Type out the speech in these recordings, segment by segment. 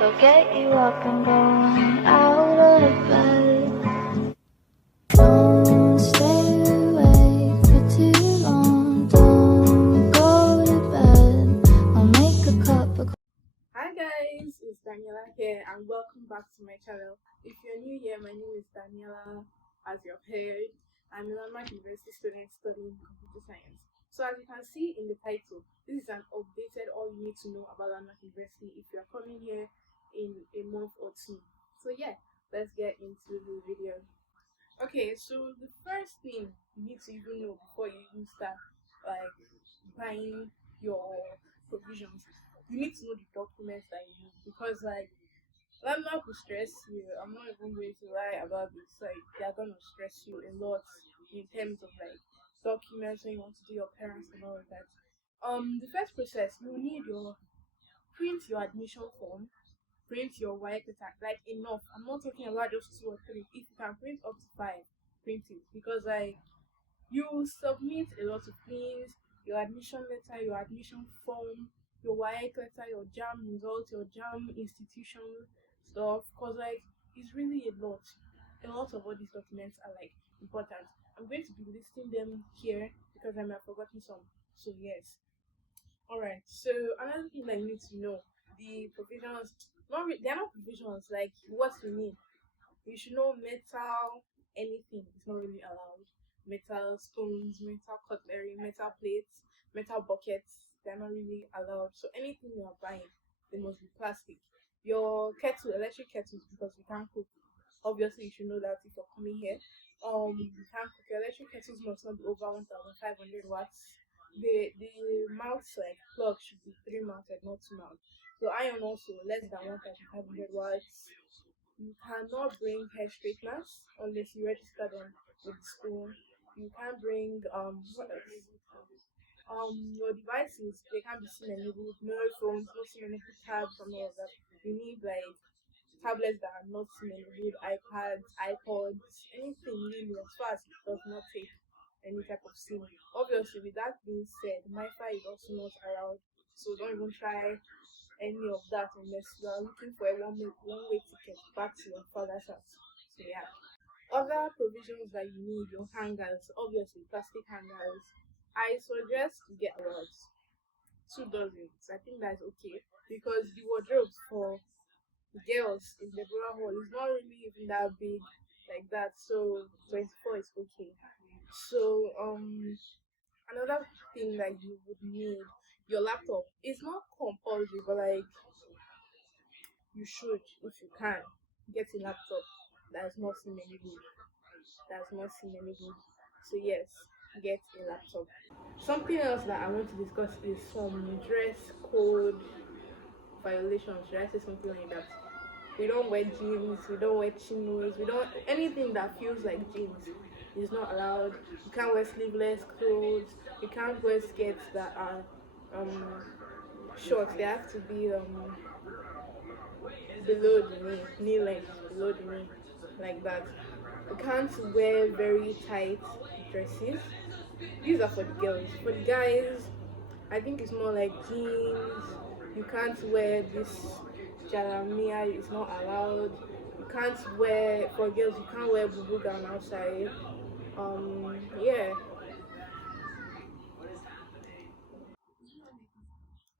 So get you up and going out of bed. Don't stay awake for too long. Don't go to bed. I'll make a cup of Hi guys, it's Daniela here and welcome back to my channel. If you're new here, my name is Daniela, as you've heard. I'm a Landmarkian University student studying computer science. So as you can see in the title, this is an updated all you need to know about Landmarkian University if you're coming here in a month or two. So yeah, let's get into the video. Okay, so the first thing you need to even know before you even start like buying your provisions, you need to know the documents that you need because like landmark will stress you. I'm not even going to lie about this. Like they're gonna stress you a lot in terms of like documents when you want to do your parents and all of that. The first process you need your print your admission form, print your white letter, like enough. I'm not talking about just two or three. If you can print up to five, print it because like you submit a lot of things, your admission letter, your admission form, your white letter, your jam results, your jam institution stuff, because like it's really a lot. A lot of all these documents are like important. I'm going to be listing them here because I might have forgotten some. So yes. Alright, so another thing that you need to know, the provisions, they're not provisions, like what you need. You should know metal, anything is not really allowed. Metal spoons, metal cutlery, metal plates, metal buckets, they're not really allowed. So anything you are buying, they must be plastic. Your kettle, electric kettles, because we can't cook. Obviously, you should know that if you're coming here. You can't cook. Your electric kettles must not be over 1,500 watts. The mouth like plug should be 3 mounted, not 2 mount. So iron also less than 1,500 watts. You cannot bring hair straighteners unless you register them with the school. You can't bring what else? Your devices, they can't be SIM enabled, no phones, no SIM enabled tabs and all of that. You need like tablets that are not SIM enabled, iPads, iPods, anything really as far as it does not take any type of SIM. Obviously, with that being said, MiFi is also not allowed. So don't even try any of that unless you are looking for a one way ticket back to your father's house. So yeah. Other provisions that you need, your hangers, obviously plastic hangers. I suggest you get about 2 dozens. I think that's okay because the wardrobes for girls in the Deborah Hall is not really even that big like that. So 24 is okay. So another thing that you would need, your laptop. It's not compulsory, but like you should, if you can, get a laptop that's not SIM enabled. That's not SIM enabled. So yes, get a laptop. Something else that I want to discuss is some dress code violations. Should I say something like that? We don't wear jeans, we don't wear chinos, we don't anything that feels like jeans is not allowed. You can't wear sleeveless clothes, you can't wear skirts that are um short. They have to be below the knee length, below the knee, like that. You can't wear very tight dresses. These are for the girls. For the guys, I think it's more like jeans. You can't wear this jalamia, it's not allowed. You can't wear, for girls, you can't wear bubu gown outside. Yeah.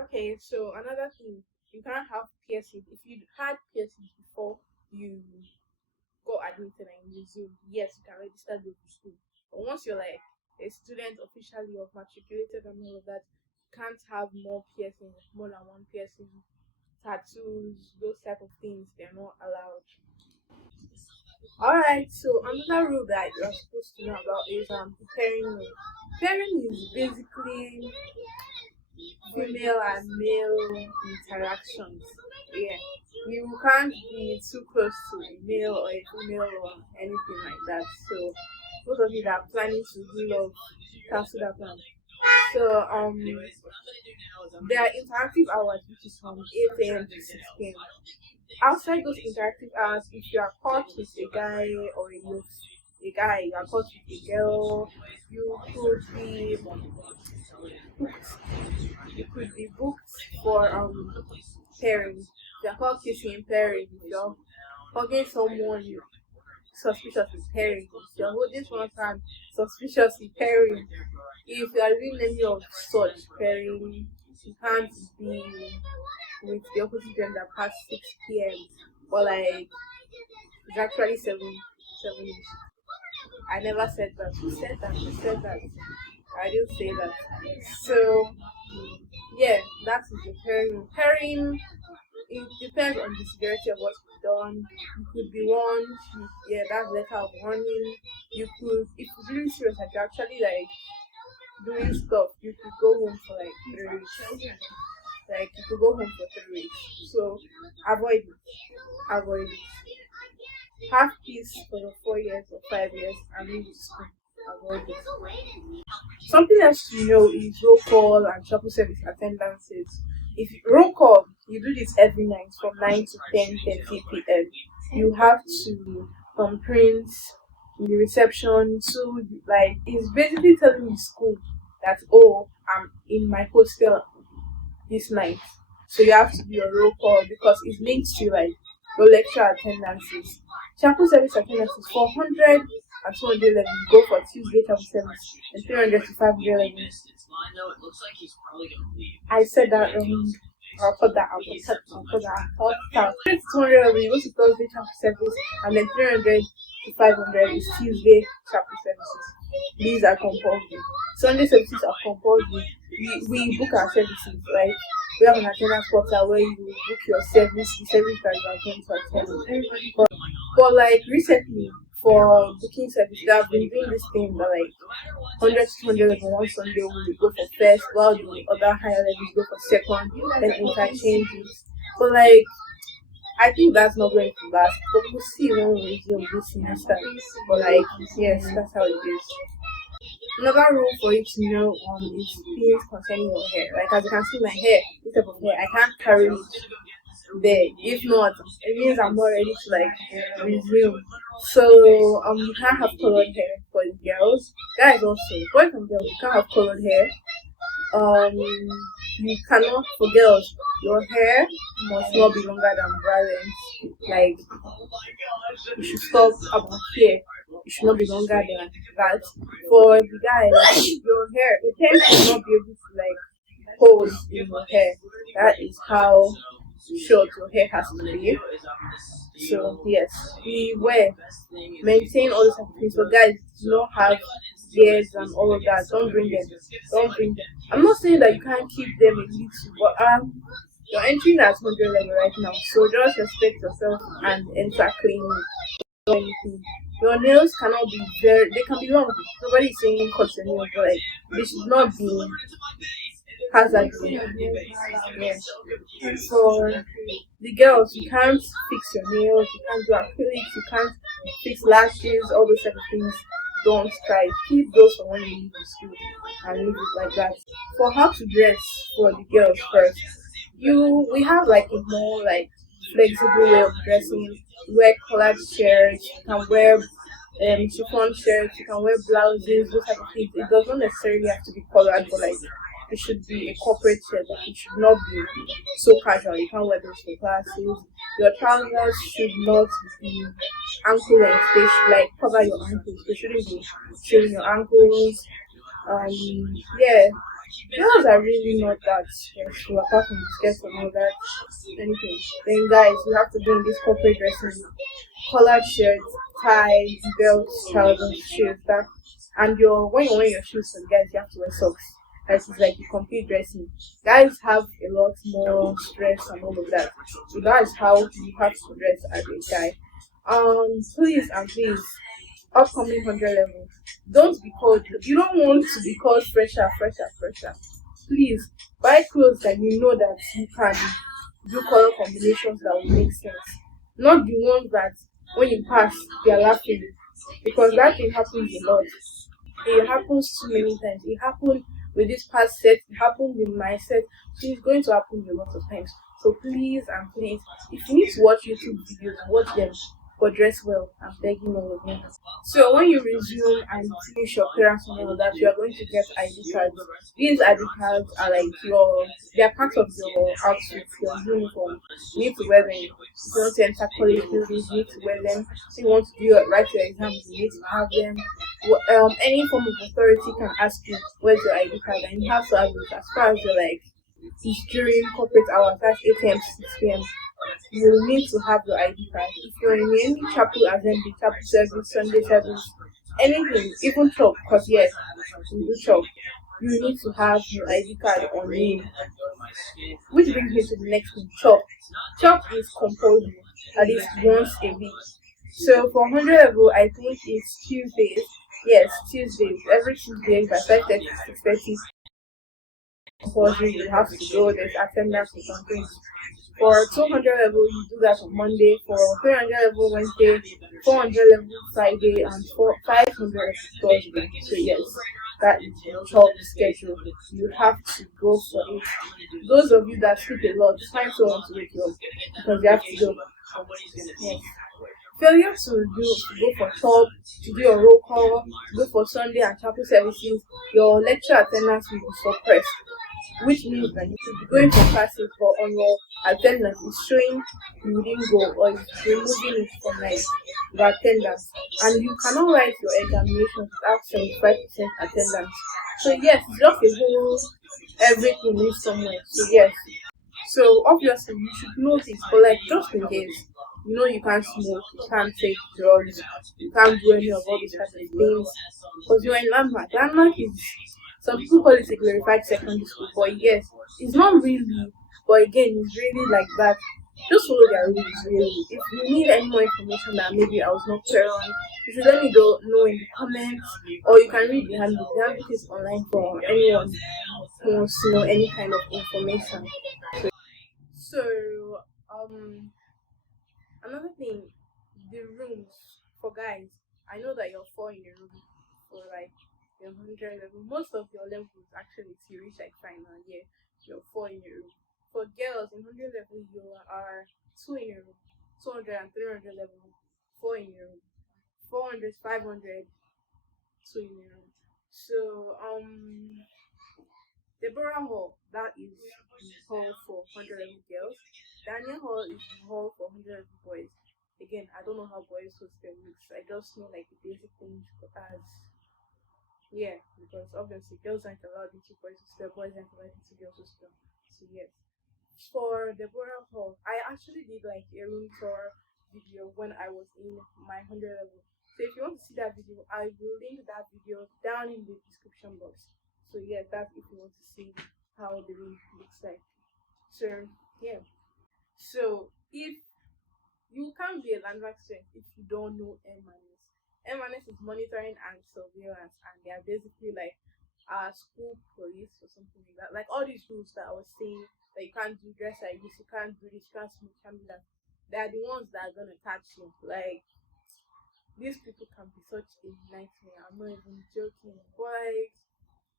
Okay, so another thing, you can't have piercings. If you had piercings before you got admitted and you resumed, yes, you can register go to school. But once you're like a student officially of matriculated and all of that, you can't have more piercings, more than one piercing, tattoos, those type of things, they're not allowed. Alright, so another rule that you're supposed to know about is the pairing rule. Pairing is basically female and male interactions. Yeah. You can't be too close to a male or a female or anything like that. So most of you that are planning to do love, cancel that plan. So there are interactive hours which is from 8 a.m. to 6 p.m. Outside those interactive hours, if you are caught with a guy or a guy, you are caught with a girl, you could be booked. You could be booked for pairing. They're called kissing and pairing. If you're hugging someone you suspiciously pairing. If you're holding someone's hand suspiciously pairing. If you are doing any of such pairing, you can't be with the opposite gender past 6 p.m. or like it's actually 7 ish. I never said that. Who said that? Who said that? I didn't say that. So yeah, that is the pairing. Pairing it depends on the severity of what's done. You could be warned, yeah, that's letter of warning. You could, if it's really serious, like you're actually like doing stuff, you could go home for like 3 weeks. Like you could go home for 3 weeks. So avoid it. Avoid it. Have peace for your 4 years or 5 years and leave the school. Avoid it. Something else to know is roll call and chapel service attendances. If you roll call, you do this every night from 9 to 10:30 p.m. You have to print in the reception to like it's basically telling the school that oh I'm in my hostel this night. So you have to do your roll call because it's linked to like your lecture attendances. Chapel service attendances 400 and 200 levels go for Tuesday chapel service and 300 to 500 levels. I said that I'll put that out. I'll put that out. 200 levels you go to Thursday chapel service and then 300 to 500 is Tuesday chapel services. These are compulsory. Sunday services are compulsory. We book our services, right? We have an attendance portal where you book your service, the service that you are going to attend. But like recently, for booking service, they have been doing this thing that like 100 to 200 level one Sunday we go for first, while the other higher levels go for second, then interchanges. But like, I think that's not going to last. But we'll see when we resume this semester. But like, yes, that's how it is. Another rule for you to know is things concerning your hair. Like as you can see my hair, this type of hair, I can't carry it there. If not, it means I'm not ready to like resume. So you can't have colored hair for the girls. Guys also, boys and girls, you can't have colored hair. You cannot for girls, your hair must not be longer than violence. Like you should stop about here. It should not be longer than that. For the guy, like your hair, the pen should not be able to like hold in your hair. That is how short your hair has to be. So yes, maintain all those things. But guys, do not have beards and all of that. Don't bring them. Don't bring them. I'm not saying that you can't keep them a little, but you're entering at 100 level right now. So just respect yourself and enter clean. Anything. Your nails cannot be they can be long. Nobody's saying cut your nails, but like they should not be hazardous. Yeah. For the girls, you can't fix your nails, you can't do acrylics, you can't fix lashes, all those type of things. Don't try. Keep those for when you leave the school and leave it like that. For how to dress for the girls first, we have like a more like flexible way of dressing. Wear collared shirts, you can wear chiffon shirts, you can wear blouses, those type of things. It does not necessarily have to be colored, but like it should be a corporate shirt. Like it should not be so casual. You can't wear those for classes. Your trousers should not be ankle length. They should like cover your ankles. They shouldn't be showing your ankles. Yeah. Girls are really not that stressful apart from the skirts and all that. Anything. Then guys, you have to be in this corporate dressing. Collared shirts, ties, belts, trousers, shoes, that and when you're wearing your shoes for the guys you have to wear socks. That is like the complete dressing. Guys have a lot more stress and all of that. So that is how you have to dress as a guy. Please and please, upcoming 100 level, don't be called, you don't want to be called fresher. Please buy clothes that you know that you can do color combinations that will make sense, not the ones that when you pass they are laughing, because that thing happens a lot. It happens too many times. It happened with this past set, it happened with my set, so it's going to happen a lot of times. So please and please, if you need to watch YouTube videos, watch them. but dress well. I'm begging all of you. So when you resume and finish your clearance and all that, you are going to get ID cards. These ID cards are like they are part of your outfit, your uniform. You need to wear them. If you want to enter college buildings, you need to wear them. If you want to write your exams, you need to have them. Any form of authority can ask you where's your ID card, and you have to have it as far as you're like it's during corporate hours, that's 8 a.m. to 6 p.m. You will need to have your ID card. If you're in any chapel assembly, chapel service, Sunday service, anything, even church, because yes, we do church, you need to have your ID card on you. Which brings me to the next one, chop. Chop is compulsory at least once a week. So for 100 level, I think it's Tuesdays. Yes, Tuesdays. Every Tuesday by 5:30 to 6:30 compulsory, you have to go, there's attendance or something. For 200 level, you do that on Monday. For 300 level, Wednesday. 400 level, Friday. And for 500 Thursday. So yes, that is your job schedule. You have to go for it. Those of you that sleep a lot, find someone to wake you up because you have to go. Yes. Failure to go for talk, to do your roll call, to go for Sunday and chapel services, your lecture attendance will be suppressed, which means that you could be going for classes, but on your attendance is showing you didn't go, or it's removing it from like the attendance, and you cannot write your examination without 75% attendance. So yes, it's just a whole everything is somewhere. So yes, so obviously you should know this, but like just in case, you can't smoke, you can't take drugs, you can't do any of all these types of things, because you're in Landmark. Landmark is, some people call it a glorified secondary school, but yes, it's not really. But again, it's really like that. Just follow their rules, really. If you need any more information that maybe I was not clear on, you should let me know in the comments, or you can read the handbook. The handbook is online for anyone who wants to know any kind of information. So, another thing, the rooms for guys. I know that you're four in a room for like your 100 level. Most of your levels actually, till you reach like final year, you're four in a room. For girls in 100 level, you are two in a room. 200 and 300 level, four in a room. 400, 500, two in a room. So, Deborah Hall, that is the hall for 100 level girls. Daniel Hall is the hall for 100 level boys. Again, I don't know how boys hostel looks. I just know like the basic things as yeah, because obviously girls aren't allowed into boys hostel, boys aren't allowed into girls hostel. So yes. For Deborah Hall, I actually did like a room tour video when I was in my 100 level. So if you want to see that video, I will link that video down in the description box. So yeah, that's if you want to see how the room looks like. So yeah. So if you can't be a landmark student if you don't know M&S. M&S is monitoring and surveillance, and they are basically like school police or something like that. Like all these rules that I was saying that you can't do dress like this, you can't do this, you can't smoke, you can't do that. They are the ones that are gonna catch you. Like these people can be such a nightmare. I'm not even joking. But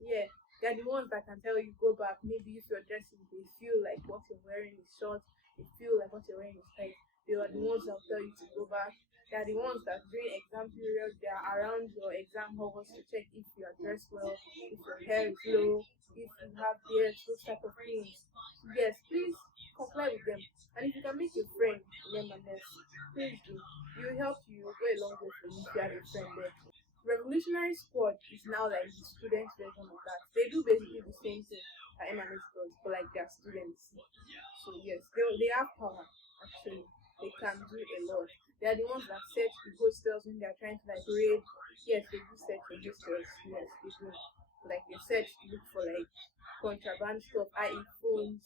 yeah, they're the ones that can tell you go back. Maybe if you're dressing, they feel like what you're wearing is short, they feel like what you're wearing is tight. They are the ones that tell you to go back. They are the ones that during exam period they are around your exam halls to check if you are dressed well, if your hair is low, if you have beards, those type of things. Yes, please comply with them. And if you can make a friend in M&S, please do. You will help you go a long way for you if you have a friend there. Revolutionary Squad is now like the student version of that. They do basically the same thing that M&S does, but like their students. So yes, they have power actually. They can do a lot. They are the ones that search the hostels when they are trying to like raid. Yes, they do search the hostels. Yes, they do. Like they search to look for like contraband stuff, i.e. phones,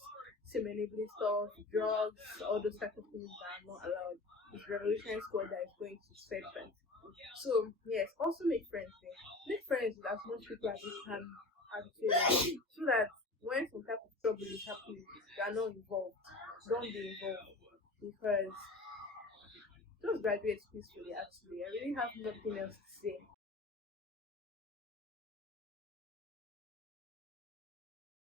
sim enabling stuff, drugs, all those type of things that are not allowed. It's Revolutionary Squad that is going to search them. So yes, also make friends there. Make friends with as much people as you can actually, so that when some type of trouble is happening, you are not involved. Don't be involved because just graduate peacefully. Actually, I really have nothing else to say.